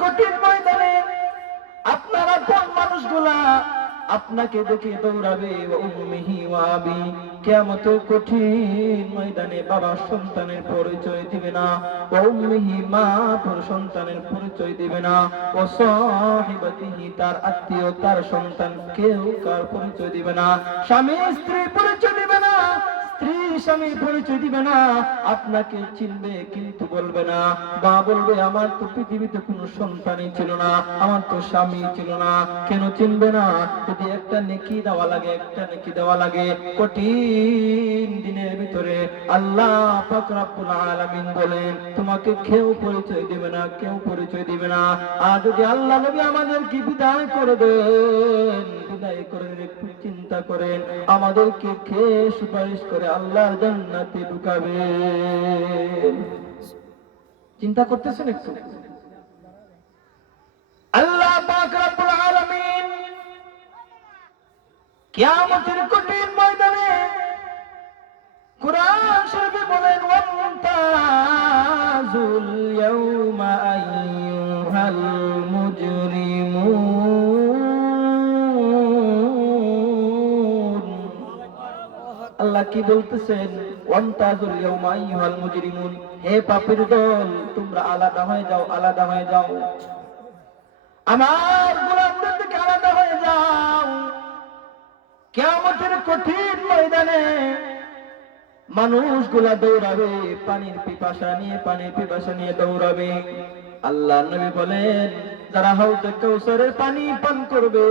কঠিন ময়দানে আপনারা কোন মানুষগুলা আপনাকে দেখে দৌড়াবে, উম্মিহি ওয়া আবি, কিয়ামতের কঠিন ময়দানে বাবা সন্তানের পরিচয় দিবে না, উম্মিহি মা সন্তানের পরিচয় দিবে না, ও সাহিবাতিহি তার আত্মীয় তার সন্তান কেউ কার পরিচয় দিবে না, স্বামী স্ত্রী পরিচয় দিবে না, স্ত্রী স্বামী পরিচয় দিবে না, আপনাকে চিনবে কিন্তু বলবে না। মা বলবে আমার তো পৃথিবীতে কোনো সন্তানই ছিল না, আমার তো স্বামী ছিল না। কেন চিনবে না? যদি একটা নেকি দেওয়া লাগে, একটা নেকি দেওয়া লাগে। কঠিন দিনের ভিতরে আল্লাহ পাক রব্বুল আলামিন বলেন তোমাকে কেউ পরিচয় দিবে না, কেউ পরিচয় দিবে না। আর যদি আল্লাহ নবী আমাদেরকে বিদায় করে দেন, বিদায় করে একটু চিন্তা করেন আমাদেরকে কে সুপারিশ করে আল্লাহর জান্নাতে ঢুকাবে? চিন্তা করতেছেন একটু? আল্লাহ পাক রব্বুল আলামিন কিয়ামতের কঠিন ময়দানে কুরআন শরীফে বলেন ওয়ামতাজুল ইয়াউমা আইয়ুহাল মুজরিমুন। আল্লাহ কি বলতেছেন? ওয়ামতাজুল ইয়াউমা আইয়ুহাল মুজরিমুন, হে পাপীর দল তোমরা আলাদা হয়ে যাও, আলাদা হয়ে যাও, আমার গোলামদের থেকে আলাদা হয়ে যাও। কিয়ামতের কঠিন ময়দানে মানুষগুলা দৌড়াবে পানির পিপাসা নিয়ে, পানির পিপাসা নিয়ে দৌড়াবে। আল্লাহ নবী বলেন যারা হাউজে কাউসারের পানি পান করবে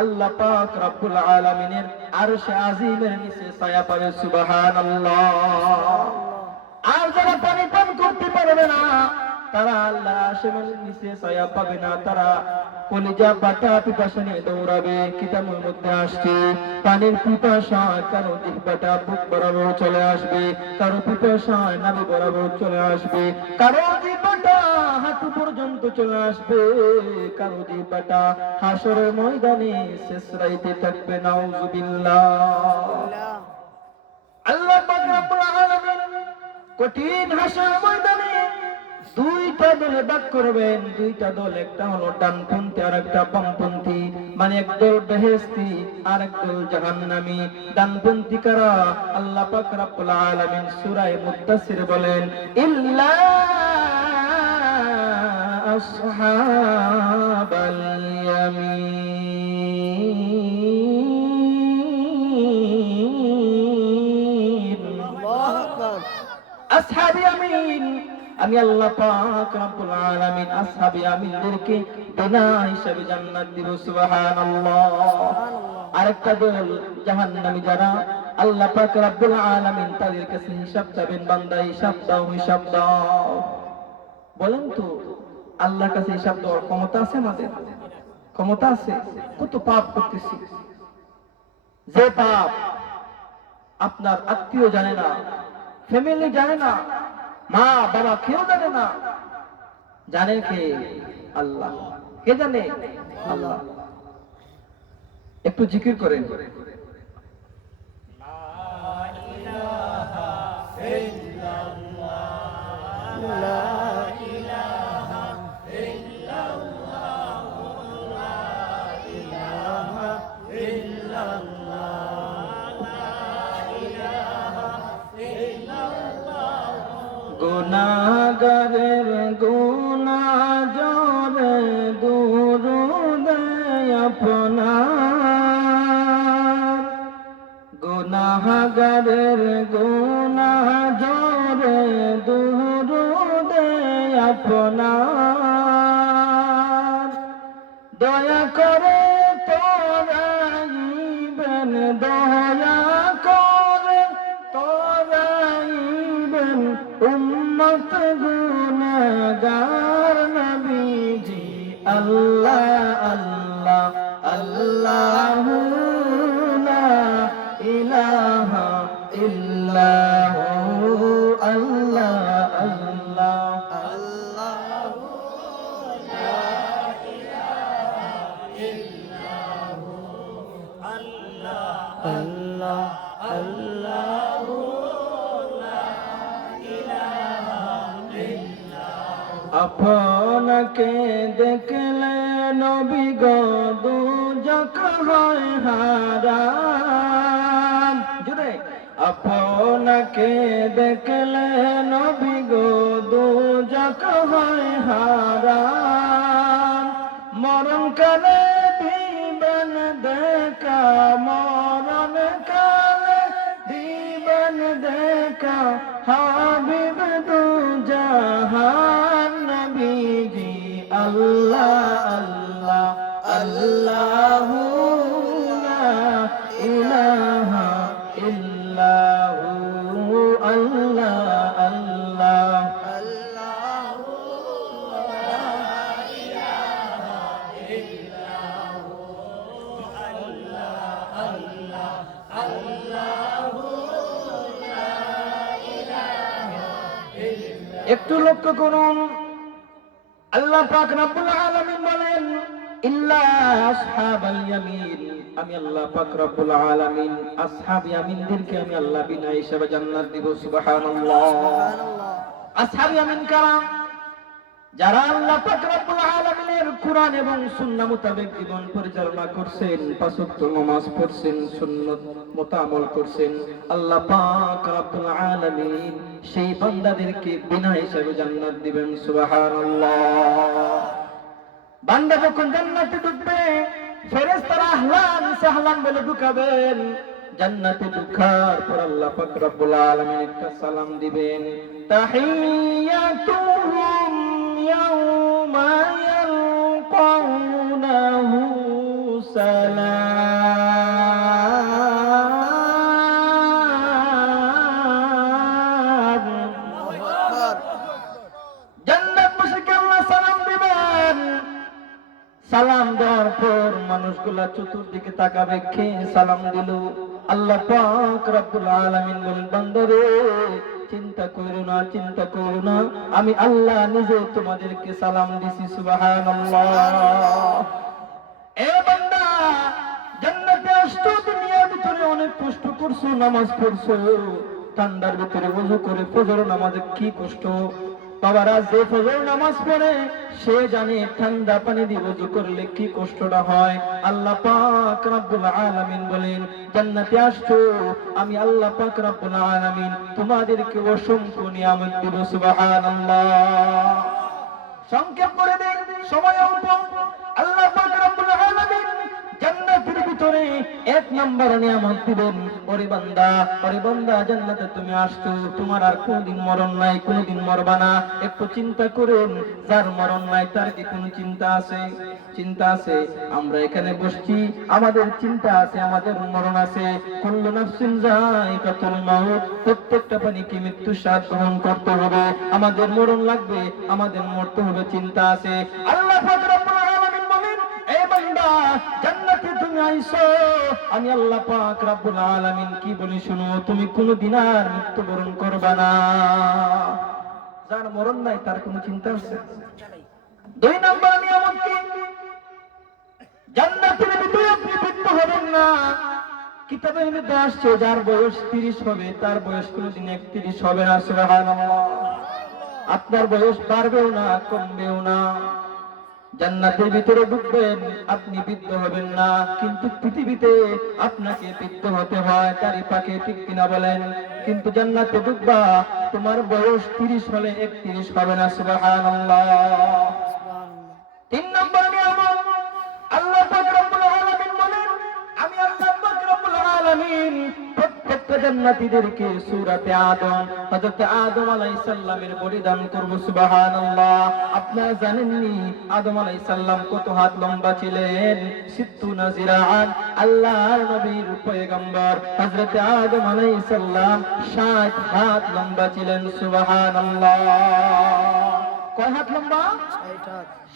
আল্লাহ পাক রব্বুল আলামিনের আরশে আজিমের নিচে ছায়া পাবে। সুবহানাল্লাহ। আর যারা পানি পান করতে পারবে না তারা আল্লাহ আরশের নিচে ছায়া পাবে না, তারা কলিজা বাটা পিপাসা নিয়ে দৌড়াবে। কিতাবের মধ্যে আসছে পানির পিপাসায় কারো জিহ্বাটা বুক বরাবর চলে আসবে, কারো পিপাসায় নাভি বরাবর চলে আসবে, কারো জিহ্বাটা হাঁটু পর্যন্ত চলে আসবে, কারো জিহ্বাটা হাসরের ময়দানে শেষরাইতে থাকবে। নাউযুবিল্লাহ। আল্লাহ পাক রব্বুল আলামিন কঠিন হাসরের ময়দানে দুইটা দলে ভাগ করবেন, দুইটা দল, একটা হলো ডানপন্থী আর একটা বামপন্থী, মানে একদল বেহেশতি আর একদল জাহান্নামী। ডানপন্থী কারা? আল্লাহ পাক রব্বুল আলামিন সূরা মুদ্দাসির বলেন ইল্লা আসহাবাল ইয়ামিন। আল্লাহু আকবার। আসহাবি ইয়ামিন, আমি আল্লাহ পাক রব্বুল আলামিন আসহাবে আমিনদেরকে বিনা হিসাবে জান্নাত দিব। সুবহানাল্লাহ। আরেকটা দল জাহান্নামী যারা আল্লাহ পাক রব্বুল আলামিন তাদের কাছে হিসাব চাবেন, বান্দা হিসাব দাও, হিসাব দাও। বলেন তো আল্লাহর কাছে হিসাব দেওয়ার ক্ষমতা আছে আমাদের? ক্ষমতা আছে? কত পাপ করতেছি, যে পাপ আপনার আত্মীয় জানে না, ফ্যামিলি জানে না, মা বাবা কেউ জানে না। জানে কে? আল্লাহ। কে জানে? আল্লাহ। একটু জিকির করেন। গুনাহগারের গুনাহ জরে দুরুদ আপনার, গুনাহগারের গুনাহ জরে দুরুদ আপনার, দয়া করে তোরাইবেন, দয়া করে তোরাইবেন উম্মত গুনাহগার নবীজি। আল্লাহ আল্লাহ আল্লাহু লা ইলাহা ইল্লাহু, আল্লাহ আল্লাহ আল্লাহু লা ইলাহা ইল্লাহু, আল্লাহ আল্লাহ আল্লাহু লা ইলাহা ইল্লাহু। আপন আপনাকে দেখলে নবী গো দুজক হয় হারাম। জুড়ে আপনাকে দেখলে নবী গো দুজক হয় হারাম। মরণ কালে দিবেন দেখা, মরণ কালে দিবেন দেখা, হাবিব দু জাহান নবীজি। আল্লাহ আল্লাহ আল্লাহু লা ইলাহা ইল্লাহু, আল্লাহ আল্লাহ একটু লক্ষ্য করুন, আল্লাহ পাক রব্বুল আলামিন বলেন ইল্লা আসহাবাল ইয়ামিন, আমি আল্লাহ পাক রব্বুল আলামিন আসহাব ইয়ামিনদেরকে আমি আল্লাহ বিনা হিসাবে জান্নাত দিব। সুবহানাল্লাহ। আসহাব ইয়ামিন কারা? যারা আল্লাহ পাক রব্বুল আলামিনের কুরআন এবং সুন্নাহ মোতাবেক জীবন পরিচালনা করছেন, পাঁচ ওয়াক্ত নামাজ পড়ছেন, সুন্নাত মত আমল করছেন, আল্লাহ পাক রব্বুল আলামিন সেই বান্দাদেরকে বিনা হিসাবে জান্নাত দিবেন। সুবহানাল্লাহ। বান্দা যখন জান্নাতে ঢুকবে, ফেরেশতারা আহলান সাহলান বলে ঢুকাবেন। জান্নাতে ঢুকার পর আল্লাহ পাক রব্বুল আলামিন একটা সালাম দিবেন, তাহিয়াতুহুম ইয়াউমা ইয়ালকাউনাহু সালাম। জান্নাতবাসীকে আল্লাহ সালাম দিবেন। সালাম দেওয়ার পর মানুষগুলা চতুর্দিকে তাকাবে, কে সালাম দিল? আল্লাহ পাক রব্বুল আলামিন বলেন, বান্দারে চিন্তা করো না, চিন্তা করো না, আমি আল্লাহ নিজে তোমাদেরকে সালাম দিছি। সুবহানাল্লাহ। এ বান্দা, জান্নাতে আসছো, দুনিয়ার ভিতরে অনেক কষ্ট করছো, নামাজ পড়ছো, ঠান্ডার ভিতরে ওযু করে ফজর নামাজে কি কষ্ট। বাবারা, যে ফজর নামাজ পড়ে সে জানে ঠান্ডা পানি দিয়ে ওযু করলে কি কষ্টটা হয়। আল্লাহ পাক রব্বুল আলামিন বলেন, জান্নাতে আসছো, আমি আল্লাহ পাক রব্বুল আলামিন তোমাদেরকে অসংখ্য নিয়ামত দেব। সুবহানাল্লাহ। সংক্ষেপ করে দেন, সময় অল্প। আল্লাহ পাক রব্বুল আলামিন জান্নাতের ভিতরে এক নম্বর নিয়ামত দিবেন, ওরে বান্দা, ওরে বান্দা, জান্নাতে তুমি আসছো, তোমার আর কোনদিন মরণ নাই, কোনদিন মরবা না। একটু চিন্তা করেন, যার মরণ নাই তার কি কোনো চিন্তা আছে? চিন্তা আছে। আমরা এখানে বসছি, আমাদের চিন্তা আছে, আমাদের মরণ আছে। কুল্লু নাফসিন যায়িকাতুল মাউত, প্রত্যেকটা প্রাণীকে মৃত্যু স্বাদ গ্রহণ করতে হবে, আমাদের মরণ লাগবে, আমাদের মরতে হবে, চিন্তা আছে। আল্লাহ পাক রব্বুল আলামিন বলেন, এই বান্দা, জান্নাতে তুমি আইছো, আমি আল্লাহ পাক রব্বুল আলামিন কি বলি শুনো, তুমি কোনদিন আর মৃত্যুবরণ করবা না। যার মরণ নাই তার কোনো চিন্তা আছে? দুই নম্বর নিয়ামত কি? জান্নাতের ভিতরে আপনি বৃদ্ধ হবেন না। কিতাবের মধ্যে আসছে, যার বয়স 30 হবে তার বয়স কোনদিন 31 হবে না। সুবহানাল্লাহ। আপনার বয়স বাড়বেও না, কমবেও না। জান্নাতের ভিতরে ঢুকবেন, আপনি বৃদ্ধ হবেন না, কিন্তু পৃথিবীতে আপনাকে বৃদ্ধ হতে হয়, চারিপাশে, ঠিক কিনা বলেন? কিন্তু জান্নাতে ঢুকবা, তোমার বয়স 30 হলে 31 হবে না। সুবহানাল্লাহ। 3 নম্বর নিয়ামত, আল্লাহ পাক রব্বুল আলামিন বলেন, আমি আল্লাহ পাক রব্বুল আলামিন প্রত্যেকটা জান্নাতীদেরকে সূরাতে আদম, হযরত আদম আলাইহিস সালামের বলিদান করব। সুবহানাল্লাহ। আপনারা জানেননি আদম আলাইহিস সালাম কত হাত লম্বা ছিলেন? 60 জিরাআন। আল্লাহর নবীর পয়গম্বর হযরত আদম আলাইহিস সালাম 60 হাত লম্বা ছিলেন। সুবহানাল্লাহ। কয় হাত লম্বা?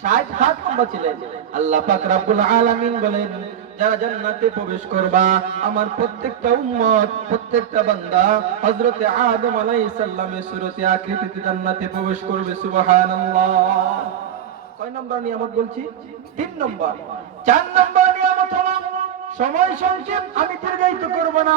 60 হাত লম্বা ছিলেন। আল্লাহ পাক রব্বুল আলামিন বলেন, যারা জান্নাতে প্রবেশ করবা, আমার প্রত্যেকটা উম্মত, প্রত্যেকটা বান্দা হযরত আদম আলাইহিস সালামের সুরতে আকৃতিতে জান্নাতে প্রবেশ করবে। সুবহানাল্লাহ। কয় নম্বর নিয়ামত বলছি? 3 নম্বর। 4 নম্বর নিয়ামত হলো সময় সংক্ষেপ, আমি দীর্ঘায়িত করব না,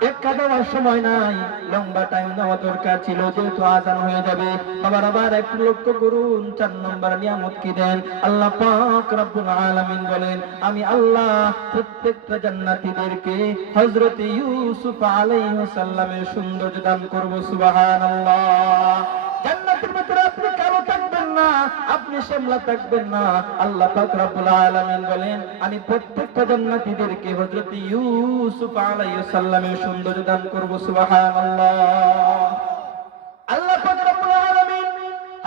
ব্যাখ্যা দেওয়ার সময় নাই, লম্বা টাইম নেওয়া দরকার ছিল, যেহেতু আজান হয়ে যাবে। আবার একটু লক্ষ্য করুন, 4 নম্বর নিয়ামত কি দেন আল্লাহ পাক রব্বুল আলামিন বলেন, আমি আল্লাহ প্রত্যেকটা জান্নাতীদেরকে হযরত ইউসুফ আলাইহিস সালামের সৌন্দর্য দান করব। সুবহানাল্লাহ। জান্নাতের ভিতরে আপনি কালো থাকবেন না, আপনি শ্যামলা থাকবেন না। আল্লাহ পাক রব্বুল আলামিন বলেন, আমি প্রত্যেকটা জান্নাতীদেরকে হযরত ইউসুফ আলাইহিস সালামের সৌন্দর্য দান করব। সুবহানাল্লাহ। আল্লাহ পাক রব্বুল আলামিন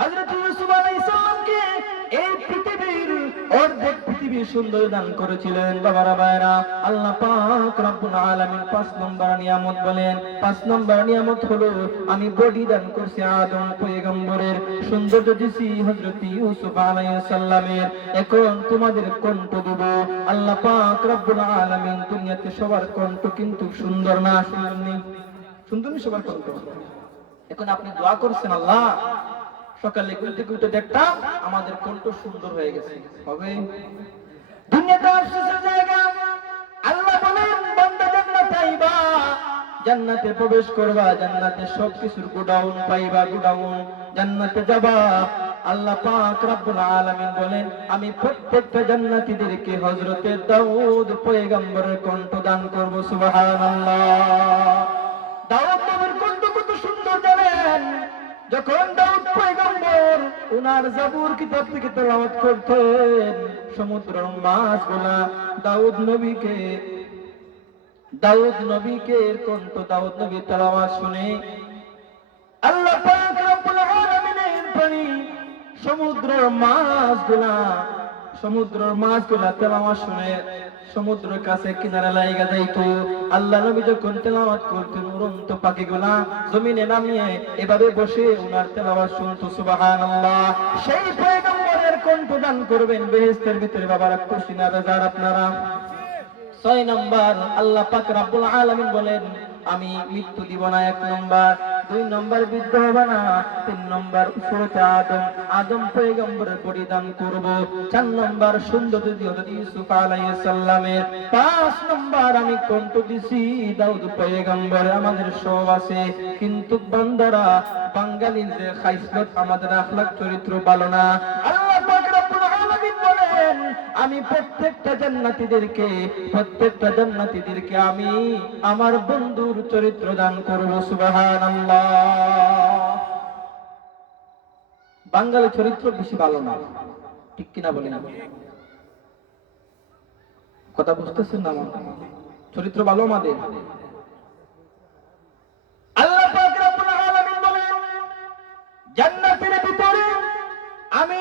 হযরত ইউসুফ আলাইহিস সালামকে এই পৃথিবীর অর্ধেক পৃথিবীর সৌন্দর্য দান করেছিলেন। বাবারা ভাইরা, আল্লাহ পাক রব্বুল আলামিন 5 নম্বর নিয়ামত বলেন। 5 নম্বর নিয়ামত হলো, আমি বডি দান করছি আদম পয়গম্বরের, সৌন্দর্য দিছি হযরত ইউসুফ আলাইহিস সালামের। এখন তোমাদের কণ্ঠ দেব। আল্লাহ পাক রব্বুল আলামিন দুনিয়াতে সবার কণ্ঠ কিন্তু সুন্দর না, সুন্দর নেই, সুন্দর নেই সবার কণ্ঠ। এখন আপনি দোয়া করছেন, আল্লাহ সকালে ঘুম থেকে উঠে দেখতাম আমাদের কণ্ঠ সুন্দর হয়ে গেছে, হবে? দুনিয়াতে আফসোসের জায়গা। আল্লাহ বলেন, বান্দা জান্নাতে আইবা, জান্নাতে প্রবেশ করবা, জান্নাতে সবকিছুর গোডাউন পাইবা, গোডাউন, জান্নাতে যাবা। আল্লাহ পাক রব্বুল আলামিন বলেন, আমি প্রত্যেকটা জান্নাতীদেরকে হযরতে দাউদ পয়গম্বরের কণ্ঠ দান করব। সুবহানাল্লাহ। দাউদ নবীর কণ্ঠ কত সুন্দর জানেন? যখন দাউদ পয়গম্বর উনার জাবুর কিতাব থেকে তেলাওয়াত করতেন, সমুদ্রের মাছগুলা দাউদ নবীকে কণ্ঠ, দাউদ নবী তেলাওয়াত শুনে আল্লাহ পাক রব্বুল আলামিনের পানি সমুদ্রের মাছগুলা তেলাওয়াত শুনে সমুদ্রের কাছে কিনারে লাইগা যাইতো। আল্লাহ নবী যখন তেলাওয়াত করতেন, উড়ন্ত পাখিগুলা জমিনে নামিয়ে এভাবে বসে উনার তেলাওয়াত শুনতো। সুবহানাল্লাহ। সেই পয়গম্বরের কণ্ঠ দান করবেন বেহেশতের ভিতরে। বাবারা খুশি না বেজার আপনারা? 6 নম্বর, আল্লাহ পাক রব্বুল আলামিন বলেন, আমি মৃত্যু দিব না, 1 নম্বর। 2 নম্বর বৃদ্ধ হবে না। 3 নম্বর উসরতে আদম পয়গম্বরের পরিধান করব। 4 নম্বর সুন্দর হযরত ইউসুফ আলাইহিস সালামের। 5 নম্বর আমি কণ্ঠ দিছি দাউদ পয়গম্বর। আমাদের সব আছে, কিন্তু বান্দারা বাঙালির যে খাইসলত, আমাদের আখলাক চরিত্র ভালো না। আল্লাহ পাক রব্বুল আলামিন বলেন, আমি প্রত্যেকটা জান্নাতীদেরকে আমি আমার বন্ধুর চরিত্র দান করব। সুবহানাল্লাহ। বাঙালি চরিত্র বেশি ভালো না, ঠিক কিনা বলেন? কথা বুঝতেছেন না? চরিত্র ভালো আমাদের। আল্লাহ পাক রব্বুল আলামিন বলেন, জান্নাতের ভিতরে আমি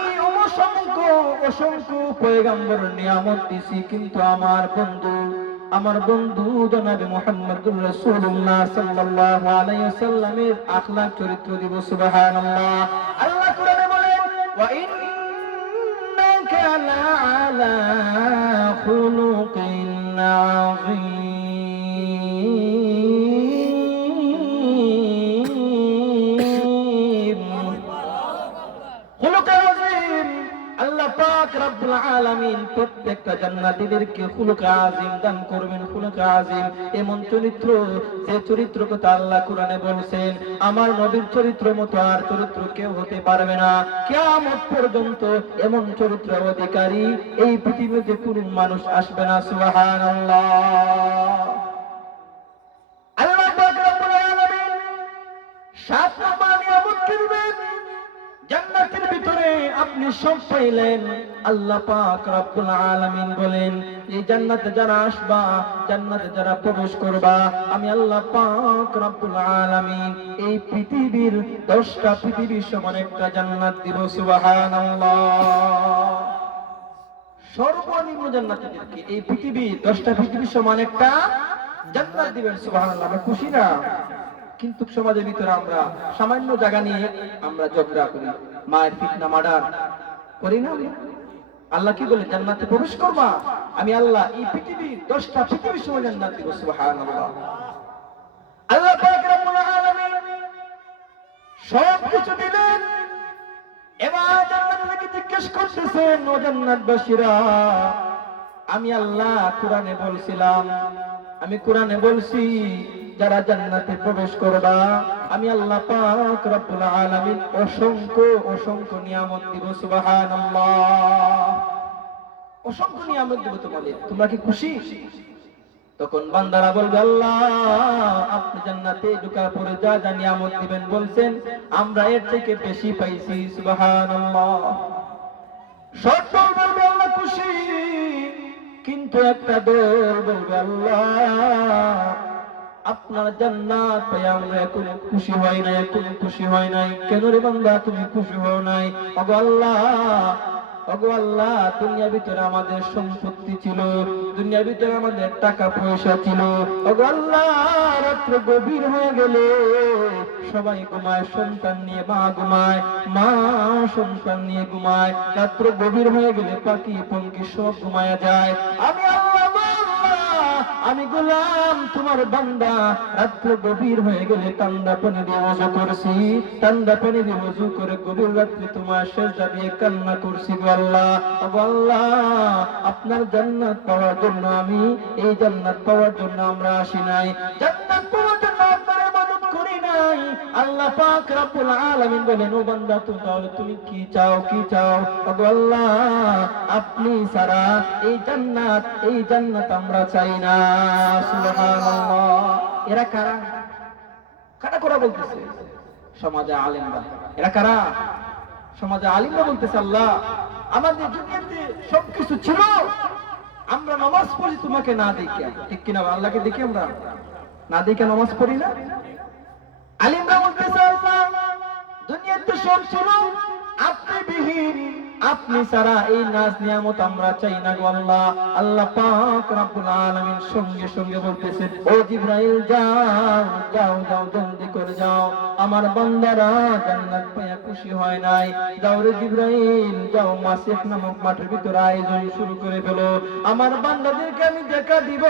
অসংখ্য পয়গম্বরের নিয়ামত দিছি, কিন্তু আমার বন্ধু জনাবে মুহাম্মদুর রাসূলুল্লাহ সাল্লাল্লাহু আলাইহি ওয়াসাল্লামের আখলাক চরিত্র দিব। সুবহানাল্লাহ। আল্লাহ কোরআনে বলেন, ওয়া ইন্নাকা লাআলা খুলুকিন আযীম। আল্লাহ পাক রব্বুল আলামিন প্রত্যেকটা জান্নাতীদেরকে খুলুক আযীম দান করবেন। খুলুক আযীম এমন চরিত্র, যে চরিত্র কথা আল্লাহ কোরআনে বলছেন, আমার নবীর চরিত্র মতো আর চরিত্র কেউ হতে পারবে না কিয়ামত পর্যন্ত। এমন চরিত্র অধিকারী এই পৃথিবীতে কোনো মানুষ আসবে না। সুবহানাল্লাহ। আল্লাহ পাক রব্বুল আলামিন 7 নম্বর নিয়ামত দিবেন। জান্নাতের ভিতরে আপনি সব পাইলেন। আল্লাহ পাক রব্বুল আলামিন বলেন, এই জান্নাতে যারা আসবা, জান্নাতে যারা প্রবেশ করবা, আমি আল্লাহ পাক রব্বুল আলামিন এই পৃথিবীর 10টা পৃথিবীর সমান একটা জান্নাত দিব। সুবহানাল্লাহ। সর্বনিম্ন জান্নাতীদেরকে এই পৃথিবী 10টা পৃথিবীর সমান একটা জান্নাত দিবেন। সুবহানাল্লাহ। আমরা খুশি না? কিন্তু সমাজের ভিতরে আমরা সামান্য জায়গা নিয়ে আমরা ঝগড়া করি, মায়ের ফিতনা মার্ডার করি না? আল্লাহ কি বলে, জান্নাতে প্রবেশ করবা, আমি আল্লাহ এই পৃথিবীর 10টা পৃথিবীর সমান জান্নাত দিব। সুবহানাল্লাহ। আল্লাহ পাক রব্বুল আলামিন সব কিছু দিলেন। এবার জান্নাত থেকে জিজ্ঞেস করতেছেন, ও জান্নাতবাসীরা, আমি আল্লাহ কোরআনে বলছিলাম, আমি কোরআনে বলছি যারা জান্নাতে প্রবেশ করবা আমি আল্লাহ পাক রব্বুল আলামিন অসংখ্য অসংখ্য নিয়ামত দিব। সুবহানাল্লাহ, অসংখ্য নিয়ামত দিব তোমাদের। তোমরা কি খুশি? তখন বান্দারা বলবে আল্লাহ আপনি জান্নাতে ঢোকার পরে যা যা নিয়ামত দিবেন বলছেন আমরা এর থেকে বেশি পাইছি। সুবহানাল্লাহ। সত্তর বলবে আল্লাহ খুশি, কিন্তু একটা দল বলবে আল্লাহ আপনার জান্নাত পেয়ে আমরা এখন খুশি হয় নাই, এখন খুশি হয় নাই। কেন রে বান্দা তুমি খুশি হও নাই? ওগো আল্লাহ, ওগো আল্লাহ, দুনিয়ার ভিতরে আমাদের সম্পত্তি ছিল, দুনিয়ার ভিতরে আমাদের টাকা পয়সা ছিল। ওগো আল্লাহ, রাত্র গভীর হয়ে গেলে সবাই ঘুমায়, সন্তান নিয়ে মা ঘুমায়, মা সন্তান নিয়ে ঘুমায়। রাত্র গভীর হয়ে গেলে পাখি পঙ্কি সব ঘুমায়া যায়। আমি আল্লাহ, আমি গোলাম তোমার বান্দা, রাত্র গভীর হয়ে গেলে ঠান্ডা পানি দিয়ে ওযু করছি, ঠান্ডা পানি দিয়ে ওযু করে গভীর রাত্রে তোমার সেজদা দিয়ে কান্না করছি। গো আল্লাহ, ওগো আল্লাহ, আপনার জান্নাত পাওয়ার জন্য আমি, এই জান্নাত পাওয়ার জন্য আমরা আসি নাই, জান্নাত পাওয়ার জন্য আপনার ইবাদত করি নাই। আল্লাহ পাক রব্বুল আলামিন বলেন ও বান্দা তাহলে তুমি কি চাও, কি চাও? ওগো আল্লাহ আপনি ছাড়া এই জান্নাত আমরা চাই না। সুবহানাল্লাহ। এরা কারা? কারা কারা বলতেছে? সমাজে আলেমরা। এরা কারা? সমাজে আলেমরা বলতেছে আল্লাহ আমাদের দুনিয়াতে সবকিছু ছিল, আমরা নামাজ পড়ি তোমাকে না দেখে। ঠিক কিনা? আল্লাহকে দেখে আমরা না দেখে নামাজ পড়ি না। আলেমরা বলতেছে আল্লাহ দুনিয়াতে সব ছিল, আপনি বিহীন, আপনি ছাড়া এই নাজ নিয়ামত আমরা চাই না। গো আল্লাহ, আল্লাহ পাক রব্বুল আলামিন সঙ্গে সঙ্গে বলতেছেন ও জিবরাইল যাও যাও যাও, জলদি করে যাও, আমার বান্দারা জান্নাত পেয়ে খুশি হয় নাই। যাও রে জিবরাইল যাও, মাসিহ নামক মাঠের ভিতরে আয়োজন শুরু করে ফেলো, আমার বান্দাদেরকে আমি দেখা দিব।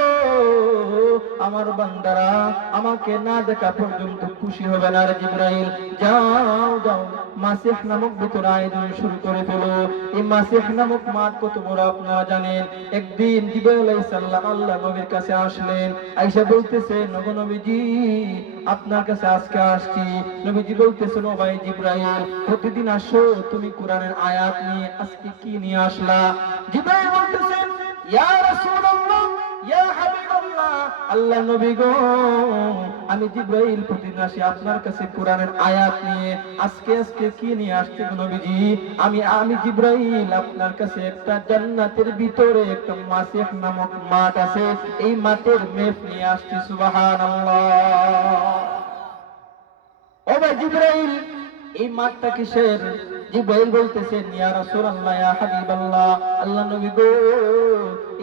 আমার বান্দারা আমাকে না দেখা পর্যন্ত খুশি হবে না। রে জিবরাইল যাও যাও, মাসিহ নামক ভিতরে আয়োজন শুরু করে ফেলো। এই মাসিহ নামক মাঠ কত বড় আপনারা জানেন। একদিন জিবরাইল আলাইহিস সালাম আল্লাহ নবীর কাছে আসলেন, আয়েশা বলতেছেন ওগো নবীজি আপনার কাছে আজকে আসছি। নবীজি বলতেছেন ও ভাই জিবরাইল প্রতিদিন আসো তুমি কোরআনের আয়াত নিয়ে, আজকে কি নিয়ে আসলা? জিবরাইল বলতেছেন ইয়া রাসূলুল্লাহ ইয়া হাবিবাল্লাহ, আল্লাহ নবী গো আমি জিবরাইল প্রতিদিন আসি আপনার কাছে কোরআনের আয়াত নিয়ে, আজকে কি নিয়ে আসছে গো নবীজি? আমি জিবরাইল আপনার কাছে একটা জান্নাতের ভিতরে একটা মাসিহ নামক মাঠ আছে, এই মাঠের মেপ নিয়ে আসছি। সুবহানাল্লাহ। ও ভাই জিবরাইল এই মাঠটা কিসের? জিবরাইল বলতেছেন ইয়া রাসূলুল্লাহ ইয়া হাবিবাল্লাহ, আল্লাহ নবী গো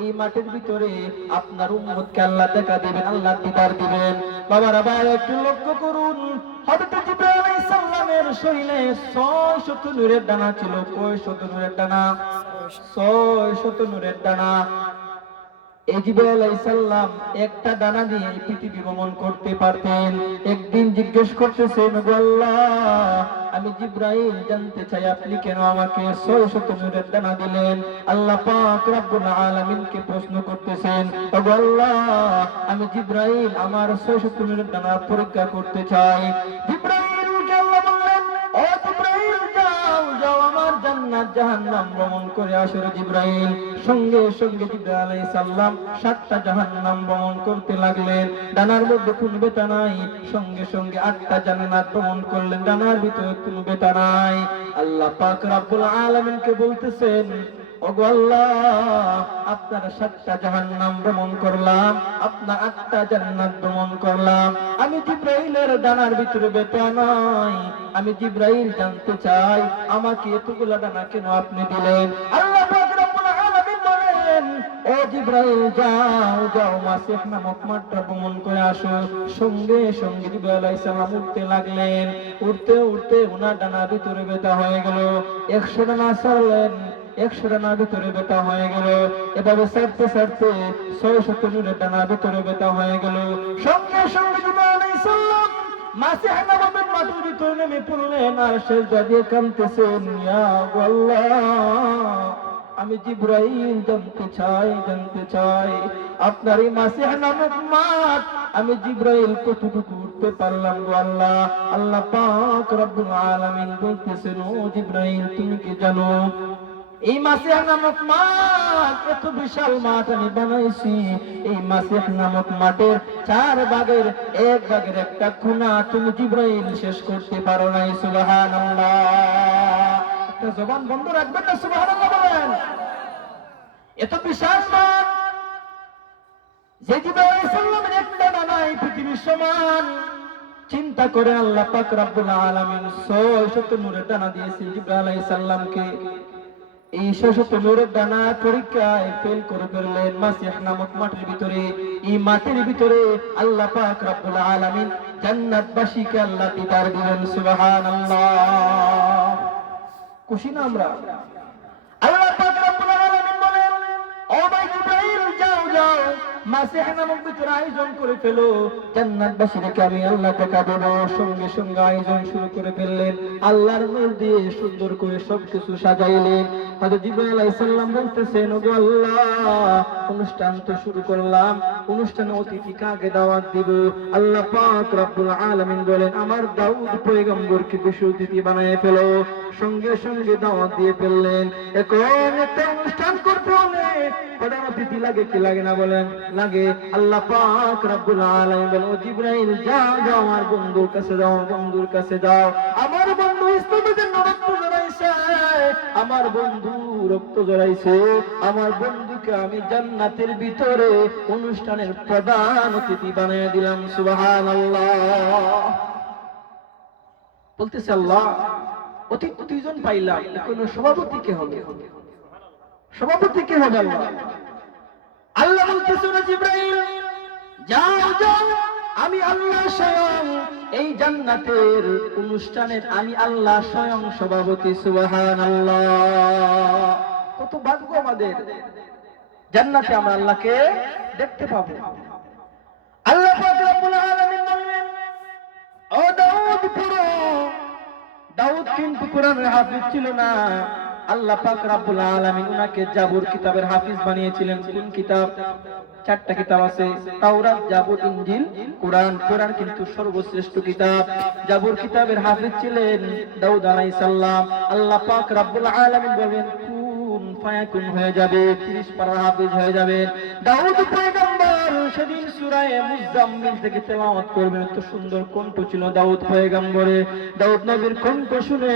এই মাঠের ভিতরে আপনার উম্মতকে আল্লাহ দেখা দিবেন, আল্লাহ দিদার দিবেন। বাবারা ভাই একটু লক্ষ্য করুন, হযরত জিবরাইল আলাইহিস সালামের শরীরে 600 নূরের দানা ছিল। কয় শত নূরের দানা? 600 নূরের দানা। এই জিবরাইল আলাইহিস সালাম একটা দানা দিয়ে পৃথিবী ভ্রমণ করতে পারতেন। একদিন জিজ্ঞেস করতেছেন গো আল্লাহ আমি জিবরাইল জানতে চাই আপনি কেন আমাকে 600 নূরের দানা দিলেন? আল্লাহ পাক রব্বুল আলামিনকে প্রশ্ন করতেছেন ও গো আল্লাহ আমি জিবরাইল আমার 600 নূরের দানা পরীক্ষা করতে চাই। জিবরাইলকে আল্লাহ বললেন ও জিবরাইল যাও যাও আমার জান্নাত জাহান্নাম ভ্রমণ করে আসো। জিবরাইল সঙ্গে সঙ্গে জিবরাইল আলাইহিস সালাম 7টা জাহান্নাম ভ্রমণ করতে লাগলেন। ডানার মধ্যে কোনো বেতা নাই, সঙ্গে সঙ্গে 8টা জান্নাত ভ্রমণ করলেন, ডানার ভিতরে কোনো বেতা নাই। আল্লাহ পাক রব্বুল আলামিনকে বলতেছেন ওগো আল্লাহ আপনার 7টা জাহান্নাম ভ্রমণ করলাম, আপনার 8টা জান্নাত ভ্রমণ করলাম, আমি জিবরাইলের ডানার ভিতরে বেতা নাই। আমি জিবরাইল জানতে চাই আমাকে এতগুলা ডানা কেন আপনি দিলেন? আল্লাহ পাক রব্বুল আলামিন বলেন ও জিবরাইল যাও যাও মাসিহ নামক মাঠটা ভ্রমণ করে আসো। সঙ্গে সঙ্গে জিবরাইল আলাইহিস সালাম উঠতে লাগলেন। উঠতে উঠতে ওনার ডানার ভিতরে বেতা হয়ে গেল। 100 ডানা ছাড়লেন, 100 ডানার ভিতরে বেতা হয়ে গেল। এভাবে ছাড়তে ছাড়তে 600 নূরের ডানার ভিতরে বেতা হয়ে গেল। সঙ্গে সঙ্গে জিবরাইল আলাইহিস সালাম মাসিহ নামক মাঠের ভিতরে নেমে পড়লেন আর সেজদা দিয়ে কাঁদতেছেন ইয়া আল্লাহ আমি জিবরাইল জানতে চাই আপনার এই মাসিহ নামক মাঠ আমি জিবরাইল কতটুকু উঠতে পারলাম গো আল্লাহ। আল্লাহ পাক রব্বুল আলামিন বলতেছেন, ও জিবরাইল তুমি কি জানো এই মাসিহ নামক মাঠ এত বিশাল মাঠ আমি বানাইছি, এই মাসিহ নামক মাঠের 4 ভাগের 1 ভাগের একটা কোণা তুমি জিবরাইল শেষ করতে পারো নাই। সুবহানাল্লাহ। একটা জবান বন্ধ রাখবেন না, সুবহানাল্লাহ বলেন। এত বিশাল মাঠ যে জিবরাইল আলাইহিস সালামের একটা ডানা এই পৃথিবীর সমান। চিন্তা করে আল্লাহ পাক রব্বুল আলামিন 600 নূরের ডানা দিয়েছেন জিবরাইল আলাইহিস সালামকে। এই 600 নূরের ডানা পরীক্ষায় ফেল করে ফেললেন মাসিহ নামক মাঠের ভিতরে। এই মাঠের ভিতরে আল্লাহ পাক রব্বুল আলামিন জান্নাতবাসীকে আল্লাহ দিদার দিলেন। সুবহানাল্লাহ। খুশি না আমরা? আল্লাহ পাক রব্বুল আলামিন বলেন, ও ভাই জিবরাইল যাও মাসিহ নামক ভিতরে আয়োজন করে ফেলো, জান্নাতবাসীদেরকে আমি আল্লাহ টাকা দেব। সঙ্গে সঙ্গে আয়োজন শুরু করে ফেললেন। আল্লাহর নূর দিয়ে সুন্দর করে সবকিছু সাজাইলেন। হযরত জিবরাইল আলাইহিস সালাম বলতেছেন, ওগো আল্লাহ অনুষ্ঠান তো শুরু করলাম, অনুষ্ঠানে অতিথি কাকে দাওয়াত দিব? আল্লাহ পাক রব্বুল আলামিন বলেন, আমার দাউদ পয়গম্বরকে বেশি অতিথি বানিয়ে ফেলো। সঙ্গে সঙ্গে দাওয়াত দিয়ে ফেললেন। এখন একটা অনুষ্ঠান করতে হলে প্রধান অতিথি লাগে কি লাগে না বলেন? লাগে। আল্লাহ পাক রব্বুল আলামিন বলেন, ও জিবরাইল যাও আমার বন্ধুর কাছে যাও, বন্ধুর কাছে যাও। আমার বন্ধু ইসলামের জন্য রক্ত জড়াইছে, আমার বন্ধু রক্ত জড়াইছে। আমার বন্ধুকে আমি জান্নাতের ভিতরে অনুষ্ঠানের প্রধান অতিথি বানিয়ে দিলাম। সুবহানাল্লাহ। বলতেছে আল্লাহ অতিথি 2 জন পাইলাম, এখন সভাপতি কে হবে? সভাপতি কে হবে? আল্লাহ বলতেছে, জিবরাইল যাও আমি আল্লাহ স্বয়ং এই জান্নাতের অনুষ্ঠানের আমি আল্লাহ স্বয়ং সভাপতি। সুবহানাল্লাহ। কত ভাগ্য আমাদের, জান্নাতে আমরা আল্লাহকে দেখতে পাবো। আল্লাহ পাক রব্বুল আলামিন বললেন, ও দাউদ পড়ো। দাউদ কিন্তু কোরআনের হাফেজ ছিল না। আল্লাহ পাক রব্বুল আলামিন উনাকে জাবুর কিতাবের হাফেজ বানিয়েছিলেন। কোন কিতাব? 4টা কিতাব আছে, তাওরাত, জাবুর, ইনজিল, কোরআন। কোরআন কিন্তু সর্বশ্রেষ্ঠ কিতাব। জাবুর কিতাবের হাফেজ ছিলেন দাউদ আলাইহিস সালাম। আল্লাহ পাক রব্বুল আলামিন বলেন, কুন ফায়াকুন হয়ে যাবে, 30 পারার হাফেজ হয়ে যাবে। দাউদ পয়গম্বর সেদিন সূরা মুজাম্মিল থেকে তেলাওয়াত করবেন। এত সুন্দর কণ্ঠ ছিল দাউদ পয়গম্বরের। দাউদ নবীর কণ্ঠ শুনে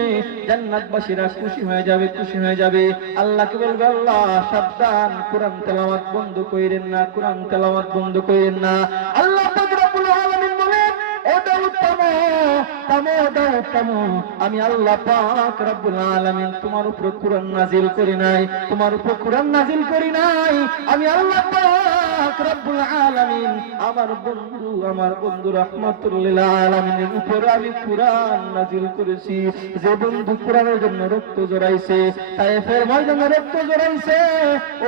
জান্নাতবাসীরা খুশি হয়ে যাবে, খুশি হয়ে যাবে। আল্লাহকে বলবে, আল্লাহ সাবধান, কোরআন তেলাওয়াত বন্ধ কইরেন না, কোরআন তেলাওয়াত বন্ধ কইরেন না। আল্লাহ পাক রব্বুল আলামিন বলেন, ও দাউদ থামো, দাউদ থামো। আমি আল্লাহ পাক রব্বুল আলামিন তোমার উপর কোরআন নাজিল করি নাই, তোমার উপর কোরআন নাজিল করি নাই। আমি আল্লাহ পাক রব্বুল আলামিন আমার বন্ধু রাহমাতুল লিল আলামিনের উপর আমি কোরআন নাজিল করেছি। যে বন্ধু কোরআনের জন্য রক্ত জড়াইছে, তায়েফের ময়দানে রক্ত জড়াইছে,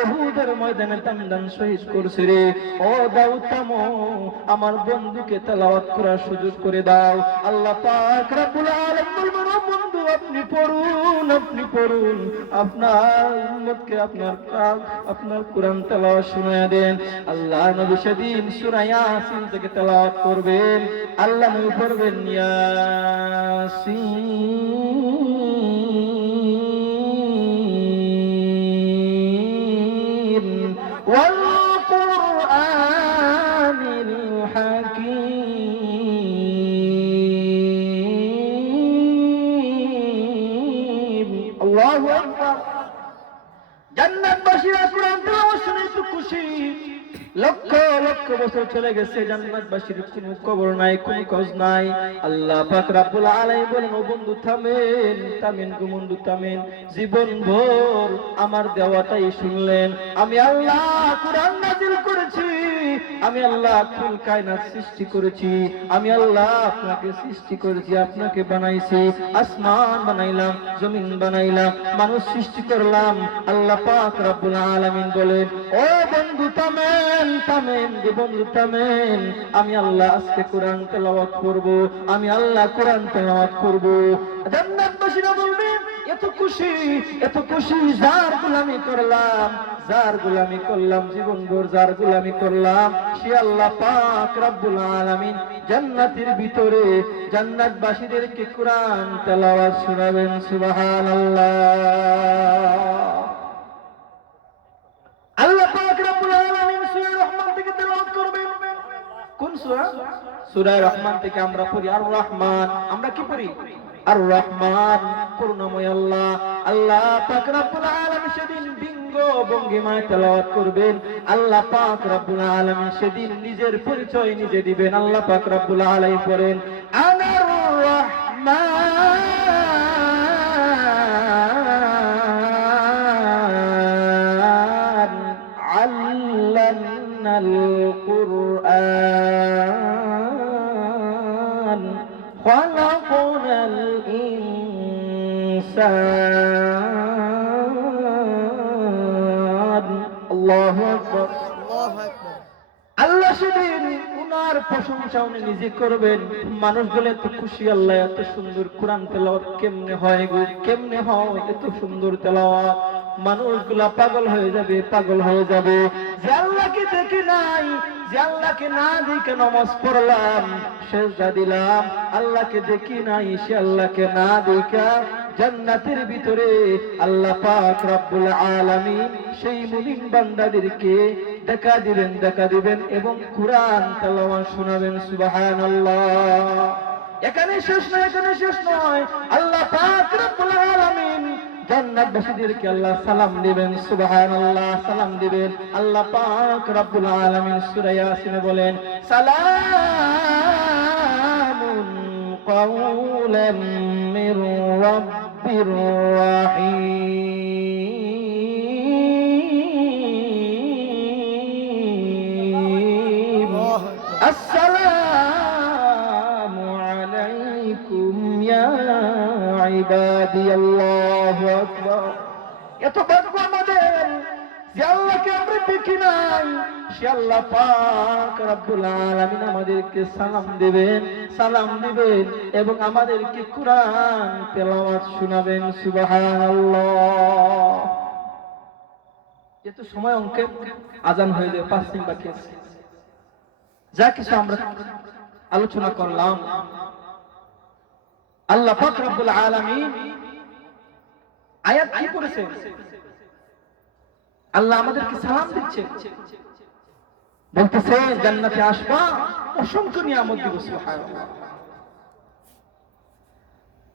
উহুদের ময়দানে দান শহীদ করছে রে। ও দাউদ থামো, আমার বন্ধুকে তেলাওয়াত করার সুযোগ করে দাও। আল্লাহ পাক রব্বুল আলামিন বলবেন, ও বন্ধু আপনি পড়ুন, আপনার উম্মতকে আপনার কোরআন তেলাওয়াত শুনিয়ে দেন। আল্লাহ নবী সেদিন সূরা ইয়াসিন থেকে তেলাওয়াত করবেন। আল্লাহ নবী পড়বেন, ইয়াসিন ওয়াল কুরআনিল হাকীম। আল্লাহু আকবার। জান্নাতবাসীরা কোরআন তেলাওয়াত শুনে তো খুশি। লক্ষ লক্ষ বছর চলে গেছে, জান্নাতবাসীর কোনো খবর নাই, কোনো খোঁজ নাই। আল্লাহ পাক রব্বুল আলামিন বলেন, ও বন্ধু থামেন গো বন্ধু থামেন। জীবন ভর আমার দেওয়াটাই শুনলেন। আমি আল্লাহ কোরআন নাজিল করেছি, আমি আল্লাহ কুল কায়নাত সৃষ্টি করেছি, আমি আল্লাহ আপনাকে সৃষ্টি করেছি, আপনাকে বানাইছি। আসমান বানাইলাম, জমিন বানাইলাম, মানুষ সৃষ্টি করলাম। আল্লাহ পাক রব্বুল আলামিন বলেন, ও বন্ধু থামেন বন্ধু থামেন। আমি আল্লাহ আজকে কোরআন তেলাওয়াত করব, আমি আল্লাহ কোরআন তেলাওয়াত করব। জান্নাতবাসীরা বলবে, এত খুশি যার গোলামি করলাম জীবনভর যার গোলামি করলাম সে আল্লাহ পাক রব্বুল আলামিন জান্নাতের ভিতরে জান্নাতবাসীদেরকে কোরআন তেলাওয়াত শোনাবেন সুবহানাল্লাহ। আল্লাহ পাক রব্বুল আলামিন সূরা রহমান থেকে তেলাওয়াত করবেন। কোন সূরা? সূরা রহমান থেকে আমরা পড়ি আর রহমান। আমরা কি পড়ি? আর রহমান, করুণাময় আল্লাহ। আল্লাহ পাক রব্বুল আলামিন সেদিন বিঙ্গ ভঙ্গিমায় তেলাওয়াত করবেন। আল্লাহ পাক রব্বুল আলামিন সেদিন নিজের পরিচয় নিজে দিবেন। আল্লাহ পাক রব্বুল আলামিন পড়েন আনার রহমান আল্লামাল কুরআন খালাকাল ইনসান। আল্লাহু আকবার। আল্লাহ সেদিন উনার প্রশংসা উনি নিজে করবেন। মানুষগুলো এত খুশি, আল্লাহ এত সুন্দর কোরআন তেলাওয়াত কেমনে হয় গো, কেমনে হয় এত সুন্দর তেলাওয়াত। মানুষগুলা পাগল হয়ে যাবে যে আল্লাহকে দেখি নাই, যে আল্লাহকে না দেখে নামাজ পড়লাম, সেজদা দিলাম, আল্লাহকে দেখি নাই, সে আল্লাহকে না দেখা জান্নাতের ভিতরে আল্লাহ পাক রব্বুল আলামিন সেই মুমিন বান্দাদেরকে দেখা দিবেন এবং কোরআন তেলাওয়াত শোনাবেন সুবহানাল্লাহ। এখানে শেষ নয়, আল্লাহ পাক রব্বুল আলামিন জান্নাতবাসীদেরকে আল্লাহ সালাম দিবেন সুবহানাল্লাহ, সালাম দিবেন। আল্লাহ পাক রব্বুল আলামিন সূরা ইয়াসিনে বলেন সালামুন কাওলাম মির রাব্বির রাহিম। আসসালামু আলাইকুম ইয়া ইবাদি। আল্লাহু আকবার। এত ভাগ্য আমাদের যে আল্লাহকে আমরা দেখি নাই, সে আল্লাহ পাক রব্বুল আলামিন আমাদেরকে সালাম দিবেন এবং আমাদেরকে কোরআন তেলাওয়াত শোনাবেন সুবহানাল্লাহ। যেহেতু সময় অঙ্কে আজান হয়ে যায়, 5 মিনিট বাকি আছে। যা কিছু আমরা আলোচনা করলাম, আল্লাহ পাক রব্বুল আলামিন আয়াত কি করেছেন? আল্লাহ আমাদেরকে সালাম দিচ্ছেন, বলতেছে জান্নাতে আসবা, অসংখ্য নিয়ামত দিব সুবহানাল্লাহ।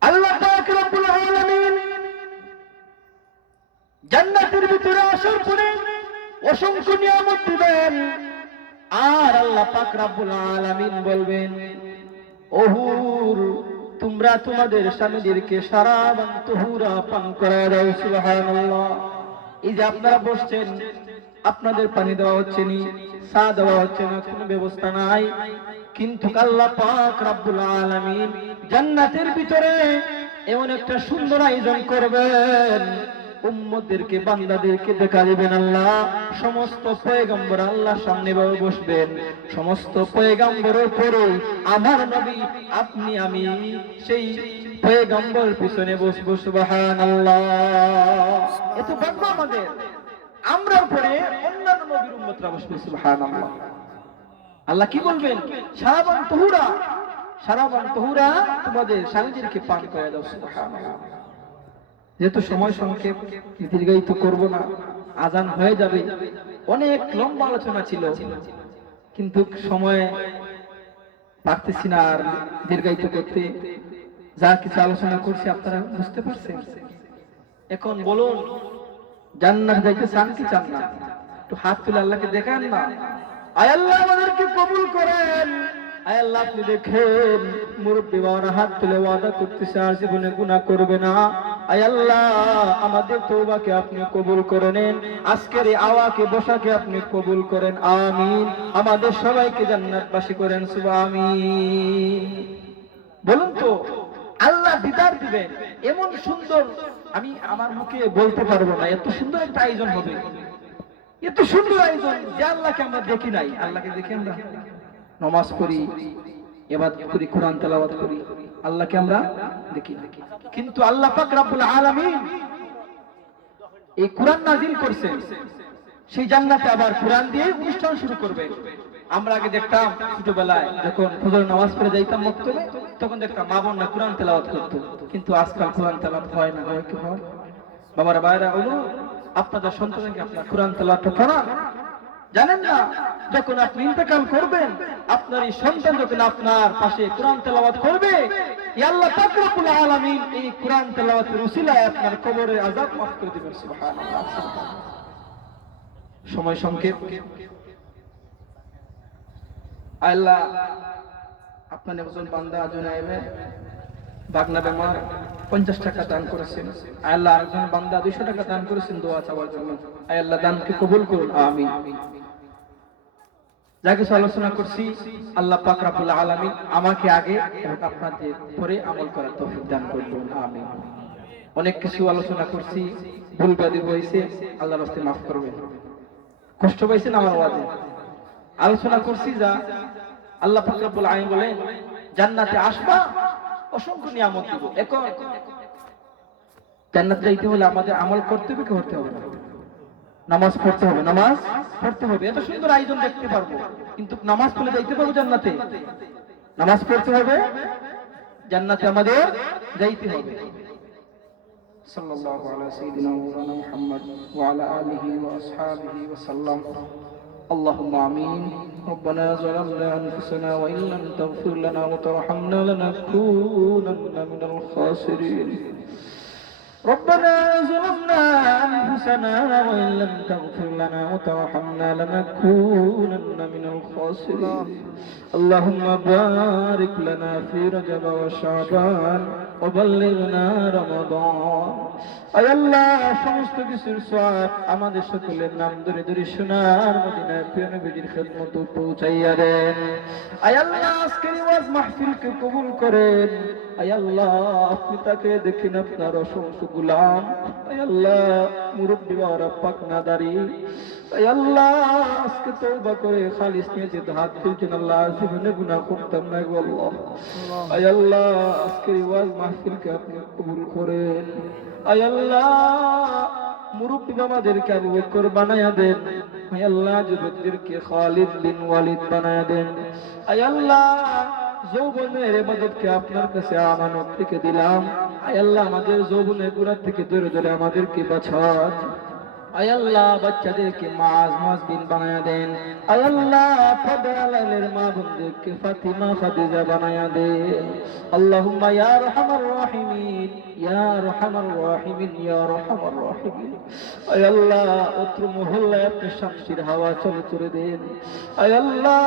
আল্লাহ পাক রব্বুল আলামিন জান্নাতের ভিতরে আসার পরে অসংখ্য নিয়ামত দিবেন। আর আল্লাহ পাক রব্বুল আলামিন বলবেন ওহুর তোমরা তোমাদের স্বামীদেরকে শারাবান তুহুরা পান করায় দাও সুবহানাল্লাহ। এই যে আপনারা বসছেন, আপনাদের পানি দেওয়া হচ্ছে না, চা দেওয়া হচ্ছে না, কোনো ব্যবস্থা নাই, কিন্তু আল্লাহ পাক রব্বুল আলামিন জান্নাতের ভিতরে এমন একটা সুন্দর আয়োজন করবেন, উম্মতদেরকে বান্দাদেরকে দেখা দিবেন। আল্লাহ সমস্ত পয়গম্বর আল্লাহর সামনে বসবেন, সমস্ত পয়গম্বরের পরে আমার নবী আপনি আমি সেই পয়গম্বর পিছনে বসবো সুবহানাল্লাহ। এত ভাগ্য আমাদের, আমরার পরে অন্যান্য নবীর উম্মতরা বসবে সুবহানাল্লাহ। আল্লাহ কি বলবেন? শারাবান তুহুরা তোমাদের স্বামীদেরকে পান করে দাও সুবহানাল্লাহ। যেহেতু সময় সংক্ষেপ, দীর্ঘায়িত করব না, আজান হয়ে যাবে। অনেক লম্বা আলোচনা ছিল, কিন্তু সময় পারতেছি না আর দীর্ঘায়িত করতে। যা কিছু আলোচনা করছি আপনারা বুঝতে পারছেন। এখন বলুন, জান্নাত যাইতে চান কি চান না? একটু হাত তুলে আল্লাহকে দেখান না। আয় আল্লাহ আমাদেরকে কবুল করেন। আয় আল্লাহ আপনি দেখেন মুরব্বী বাবারা হাত তুলে ওয়াদা করতেছে আর জীবনে গুনাহ করবে না। আয় আল্লাহ আমাদের তওবাকে আপনি কবুল করে নেন, আজকের এই আওয়াকে বসাকে আপনি কবুল করেন, আমিন। আমাদের সবাইকে জান্নাতবাসী করেন, আমিন। বলুন তো আল্লাহ দিদার দিবেন এমন সুন্দর, আমি আমার মুখে বলতে পারবো না, এত সুন্দর একটা আয়োজন হবে, এত সুন্দর আয়োজন যে আল্লাহকে আমরা দেখি নাই। আল্লাহকে দেখে আমরা নামাজ পড়ি, ইবাদত করি, কোরআন তেলাওয়াত করি, আল্লাহকে আমরা দেখি না। কিন্তু আল্লাহ পাক রব্বুল আলামিন এই কোরআন নাযিল করছেন, সেই জান্নাতে আবার কোরআন দিয়ে অনুষ্ঠান শুরু করবে। আমরা আগে দেখতাম ছোটবেলায় যখন ফজর নামাজ পড়ে যাইতাম মক্তবে, তখন দেখতাম মা বোনরা কোরআন তেলাওয়াত করতো। কিন্তু আজকাল কোরআন তেলাওয়াত হয় না, হয় কি হয়? বাবারা ভাইরা, হলো আপনাদের সন্তানকে আপনার কোরআন তেলাওয়াত করান। জানেন না, যখন আপনি ইন্তেকাল করবেন, আপনার এই সন্তান যখন আপনার পাশে কোরআন তেলাওয়াত করবে, আল্লাহ পাক রব্বুল আলামিন এই কোরআন তেলাওয়াতের উসিলায় আপনার কবরের আযাব মাফ করে দিবেন। সুবহানাল্লাহ। সময় সংক্ষেপ। আল্লাহ আপনার একজন বান্দা জুনায়েবে বাগনা বেমার 50 টাকা দান করেছেন। আল্লাহ একজন বান্দা 200 টাকা দান করেছেন দোয়া চাওয়ার জন্য। আল্লাহ দানকে কবুল করুন, আমিন। যা কিছু আলোচনা করছি, আল্লাহ পাক রব্বুল আলামিন আমাকে আগে এবং আপনাদের পরে আমল করার তৌফিক দান করুন, আমিন। অনেক কিছু আলোচনা করছি, ভুল ব্যাধি হয়েছে, আল্লাহর রাস্তায় মাফ করবেন। কষ্ট পাইছেন আমার ওয়াজে, আলোচনা করছি যা আল্লাহ পাক রব্বুল আলামিন বলেন জান্নাতে আসবা, অসংখ্য নিয়ামত দিব। এখন জান্নাতে যাইতে হলে আমাদের আমল করতে হবে কি করতে হবে না? নামাজ পড়তে হবে, নামাজ পড়তে হবে। এত সুন্দর আয়োজন দেখতে পারবো, কিন্তু নামাজ পড়লে যাইতে পারবো জান্নাতে? নামাজ পড়তে হবে, জান্নাতে আমাদের যাইতে হবে। সাল্লাল্লাহু আলা সাইয়্যিদিনা মাওলানা মুহাম্মদ ওয়া আলা আলিহি ওয়া আসহাবিহি ওয়া সাল্লাম। আল্লাহুম্মা আমিন। ربنا ظلمنا أنفسنا وإن لم تغفر لنا وترحمنا لنكونن من الخاسرين. ربنا ظلمنا أنفسنا وإن لم تغفر لنا وترحمنا لنكونن من الخاسرين. اللهم بارك لنا في رجب وشعبان وبلغنا رمضان. আয় আল্লাহ, সমস্ত কিছুর সওয়াব আমাদের সকলের নাম ধরে ধরে সোনার মদিনার প্রিয় নবীর খেদমত পৌঁছাইয়া দেন। আয় আল্লাহ, আজকের ওয়াজ মাহফিলকে কবুল করেন। আয় আল্লাহ, আপনি তাকে দেখেন আপনার অসংখ্য গোলাম। আয় আল্লাহ, মুরব্বি বাবা পাক নাদারি, আয় আল্লাহ, আজকে তওবা করে খালিস নিয়ে হাত তুলছেন। আল্লাহ, জীবনে গুনাহ করতাম না গো আল্লাহ। আয় আল্লাহ, আজকের ওয়াজ মাহফিলকে আপনি কবুল করেন। আয় আল্লাহ, মুরব্বি বাবাদেরকে আবু বকর বানায়া দেন। আয় আল্লাহ, যুবকদেরকে খালিদ বিন ওয়ালিদ বানায়া দেন। আয় আল্লাহ, যৌবনের ইবাদতকে আপনার কাছে আমানত রেখে দিলাম। আয় আল্লাহ, আমাদের যৌবনের গুনাহ থেকে ধরে ধরে আমাদেরকে বাঁচান। আয় আল্লাহ, বাচ্চাদেরকে মাজ বিন বানায়া দেন। আয় আল্লাহ, পর্দার মা বোনদেরকে ফাতিমা খাদিজা বানায়া দেন। আল্লাহুম্মা ইয়া আরহামার রাহিমিন, ইয়া আরহামার রাহিমিন, ইয়া আরহামার রাহিমিন। আয় আল্লাহ, অত্র মহল্লায় আপনি শান্তির হাওয়া চলে চলে দেন। আয় আল্লাহ,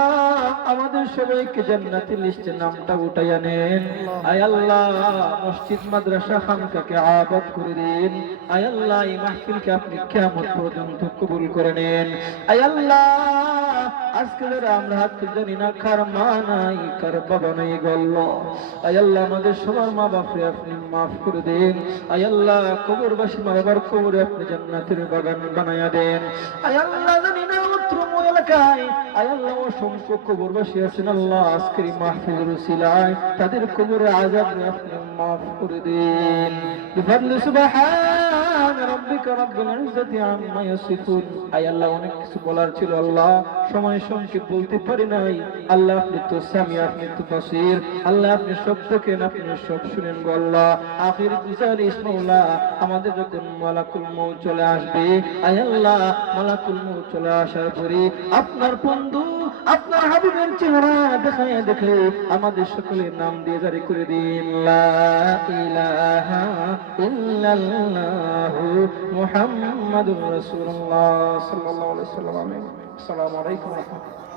আমাদের সবাইকে জান্নাতের লিস্টে নামটা উঠাইয়া নেন। আয় আল্লাহ, মসজিদ মাদ্রাসা খানকাকে আবাদ করে দিন। আয় আল্লাহ, এই মাহফিলকে আপনি কিয়ামত পর্যন্ত কবুল করে নেন। আয় আল্লাহ, আজকে আমরা হাত জানি না কার মা নাই, কার বাবা নাই গো আল্লাহ। আয় আল্লাহ, আমাদের সবার মা বাপরে আপনি মাফ করে দেন। আয় আল্লাহ, কবরবাসী মা বাবার কবরে আপনি জান্নাতের বাগান বানায়া দেন। আয় আল্লাহ, জানি না উত্তম এলাকায় আয় আল্লাহ অসংখ্য কবরবাসী আছেন। আল্লাহ, আজকের মাহফিলের উসিলায় তাদের কবরে আযাব আপনি মাফ করে দেন। বিফাদলি সুবহান রাব্বিকা রাব্বিল ইজ্জাতি আম্মা ইয়াসিফুন। আয় আল্লাহ, অনেক কিছু বলার ছিল আল্লাহ, সময় সংক্ষেপ বলতে পারি নাই। আল্লাহ, আপনি তো সামি, আপনি তো বাসির। আল্লাহ, আপনি সব দেখেন, আপনি সব শুনেন গো আল্লাহ। আখির গুজারিশ মাওলা, আমাদের যখন মালাকুল মউত চলে আসবে, আয় আল্লাহ, মালাকুল মউত চলে আসার পরে আপনার বন্ধু আপনার হাবিবের চেহারা দেখায় দেখে আমাদের সকলের নাম দিয়ে জারি করে দিন। লা ইলাহা ইল্লাল্লাহু মুহাম্মাদুর রাসূলুল্লাহ সাল্লাল্লাহু আলাইহি ওয়াসাল্লাম। আমিন। আসসালামু আলাইকুম ওয়া রাহমাতুল্লাহ।